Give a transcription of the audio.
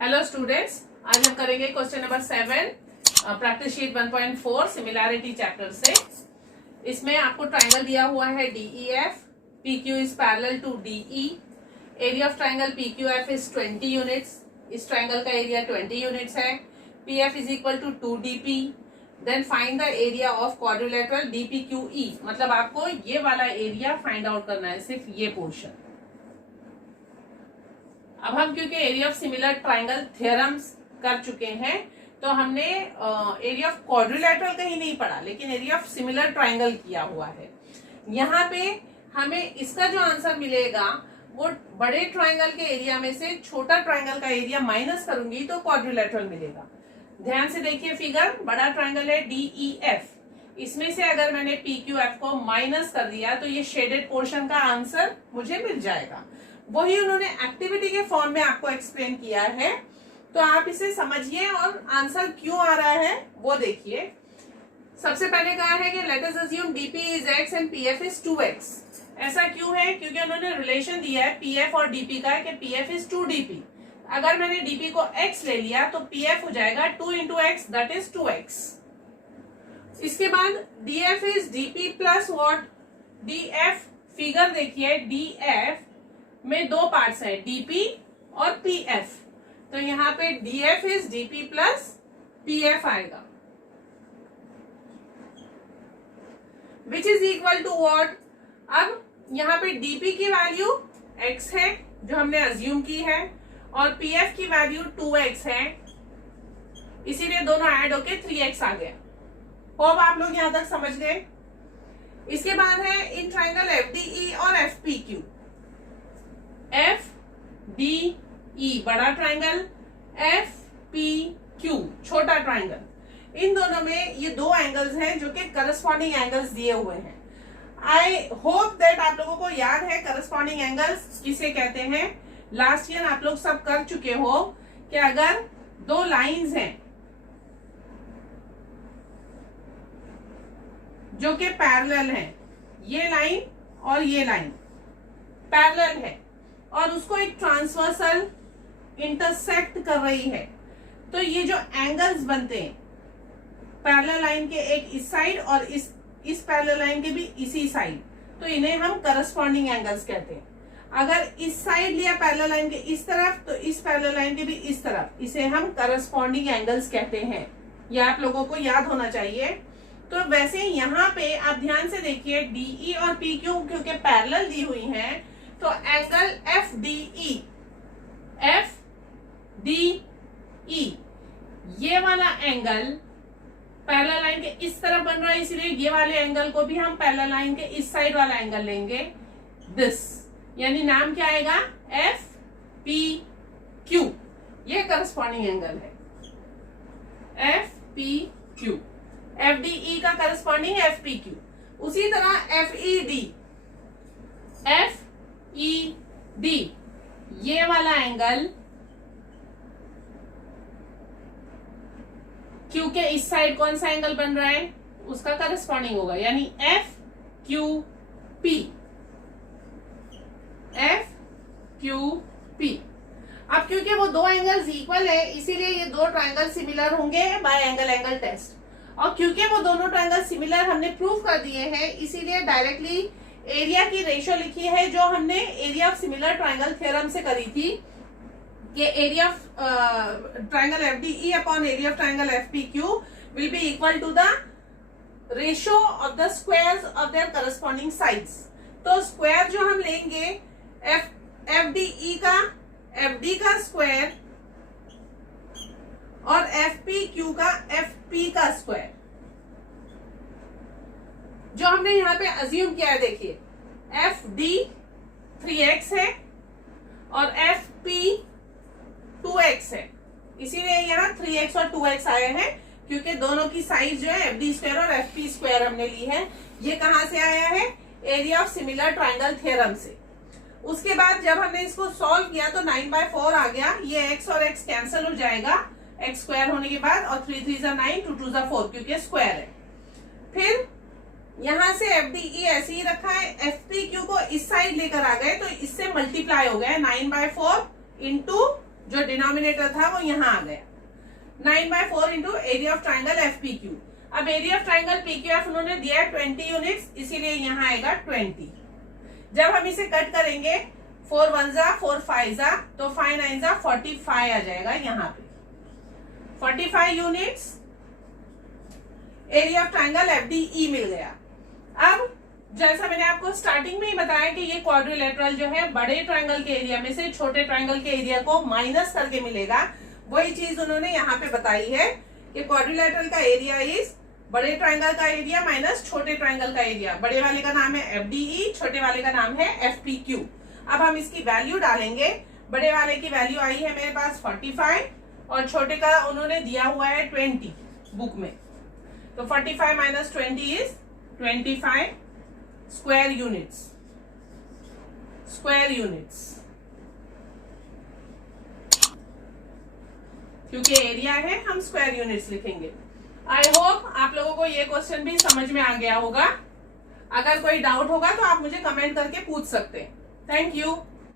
Hello students, आज हम करेंगे question number 7 practice sheet 1.4 similarity chapter से। इसमें आपको ट्राइंगल दिया हुआ है DEF, PQ is parallel to DE, area of triangle PQF is 20 units, इस ट्राइंगल का एरिया 20 यूनिट्स है। PF is equal to 2DP, then find the area of quadrilateral DPQE, मतलब आपको ये वाला एरिया फाइंड आउट करना है, सिर्फ ये पोर्शन। अब हम क्योंकि area of similar triangle theorems कर चुके हैं तो हमने एरिया ऑफ क्वाड्रिलेटरल कहीं नहीं पढ़ा, लेकिन एरिया ऑफ सिमिलर ट्राइंगल किया हुआ है। यहाँ पे हमें इसका जो आंसर मिलेगा वो बड़े ट्राइंगल के एरिया में से छोटा ट्राइंगल का एरिया माइनस करूंगी तो क्वाड्रिलेटरल मिलेगा। ध्यान से देखिए फिगर, बड़ा ट्राइंगल है DEF, इसमें से अगर मैंने PQF को माइनस कर दिया तो ये शेडेड पोर्शन का आंसर मुझे मिल जाएगा। वही उन्होंने एक्टिविटी के फॉर्म में आपको एक्सप्लेन किया है, तो आप इसे समझिए और आंसर क्यों आ रहा है वो देखिए। सबसे पहले कहा है कि let us assume DP is x and PF is 2x। ऐसा क्यों है? क्योंकि उन्होंने रिलेशन दिया है PF और DP का कि PF इज 2DP। अगर मैंने DP को x ले लिया तो PF हो जाएगा 2 into x, that is 2x। इसके बाद DF is DP plus what, DF figure देखिए, DF में दो पार्ट्स है, DP और PF, तो यहाँ पे DF is DP plus PF आएगा, which is equal to what. अब यहाँ पे DP की वैल्यू x है जो हमने अज्यूम की है और PF की वैल्यू 2x है, इसीलिए दोनों ऐड होके 3x आ गया। होप आप लोग यहां तक समझ गए। इसके बाद है इन ट्राइंगल FDE और FPQ। FDE बड़ा ट्राइंगल, FPQ छोटा ट्राइंगल, इन दोनों में ये दो एंगल्स हैं जो कि करस्पॉन्डिंग एंगल्स दिए हुए हैं। आई होप दैट आप लोगों को याद है करस्पॉन्डिंग एंगल्स किसे कहते हैं। लास्ट ईयर आप लोग सब कर चुके हो कि अगर दो लाइंस हैं जो कि पैरेलल हैं, ये लाइन और ये लाइन पैरेलल है और उसको एक ट्रांसवर्सल इंटरसेक्ट कर रही है, तो ये जो एंगल्स बनते हैं पैरेलल लाइन के एक इस साइड और इस पैरेलल लाइन के भी इसी साइड, तो इन्हें हम करस्पॉन्डिंग एंगल्स कहते हैं। अगर इस साइड लिया पैरेलल लाइन के इस तरफ तो इस पैरेलल लाइन के भी इस तरफ, इसे हम करस्पॉन्डिंग एंगल्स कहते हैं। ये आप लोगों को याद होना चाहिए। तो वैसे यहाँ पे आप ध्यान से देखिए DE और PQ क्योंकि पैरेलल दी हुई हैं, तो एंगल FDE ये वाला एंगल पैरेलल लाइन के इस तरफ बन रहा है, इसलिए ये वाले एंगल को भी हम पैरेलल लाइन के इस साइड वाला एंगल लेंगे, दिस, यानी नाम क्या आएगा FPQ। ये करस्पॉन्डिंग एंगल है FPQ। FDE का करस्पॉन्डिंग FPQ। उसी तरह FED ये वाला एंगल क्योंकि इस साइड कौन सा एंगल बन रहा है उसका करस्पॉन्डिंग होगा, यानी FQP। अब क्योंकि वो दो एंगल्स इक्वल है इसीलिए ये दो ट्राइंगल सिमिलर होंगे बाय एंगल टेस्ट, और क्योंकि वो दोनों ट्राइंगल सिमिलर हमने प्रूव कर दिए हैं इसीलिए डायरेक्टली एरिया की रेशियो लिखी है जो हमने area of similar triangle theorem से करी थी कि area of triangle FDE upon area of triangle FPQ will be equal to the ratio of the squares of their corresponding sides. तो स्क्वायर जो हम लेंगे FDE का FD का स्क्वायर और FPQ का FP का स्क्वायर, जो हमने यहाँ पे अज्यूम किया है, देखिए FD 3x है और FP 2x है, इसीलिए यहाँ 3x और 2x आए हैं क्योंकि दोनों की साइज जो है FD स्क्वायर और FP स्क्वायर हमने ली है। ये कहां से आया है? Area of similar triangle theorem से। उसके बाद जब हमने इसको सॉल्व किया तो 9/4 आ गया, ये x और x कैंसिल हो जाएगा x स्क्वायर होने के बाद, और 3 3 9 2 2 4 क्योंकि स्क्वायर है। फिर यहां से FDE ऐसे ही रखा है, FPQ को इस साइड लेकर आ गए तो इससे मल्टीप्लाई हो गया 9/4 इंटू जो डिनोमिनेटर था वो यहाँ आ गया। 9/4 into area of triangle F P Q. अब area of triangle P Q F उन्होंने दिया है 20 यूनिट्स, इसीलिए यहाँ आएगा 20। जब हम इसे कट करेंगे 4 1 जा 4 5 जा तो 5 9 जा 45 आ जाएगा यहाँ पे। 45 units area of triangle F D E मिल गया। अब जैसा मैंने आपको स्टार्टिंग में ही बताया कि ये क्वाड्रिलेटरल जो है बड़े ट्राइंगल के एरिया में से छोटे ट्राइंगल के एरिया को माइनस करके मिलेगा, वही चीज उन्होंने यहाँ पे बताई है कि क्वाड्रिलेटरल का एरिया इज बड़े ट्राइंगल का एरिया माइनस छोटे ट्राइंगल का एरिया। बड़े वाले का नाम है एफ डी ई, छोटे वाले का नाम है एफ पी क्यू। अब हम इसकी वैल्यू डालेंगे। बड़े वाले की वैल्यू आई है मेरे पास 45 और छोटे का उन्होंने दिया हुआ है 20 बुक में, तो 45 minus 20 is 25 square units. Square units क्योंकि एरिया है हम स्क्वायर यूनिट्स लिखेंगे। आई होप आप लोगों को ये क्वेश्चन भी समझ में आ गया होगा। अगर कोई डाउट होगा तो आप मुझे कमेंट करके पूछ सकते हैं। Thank you.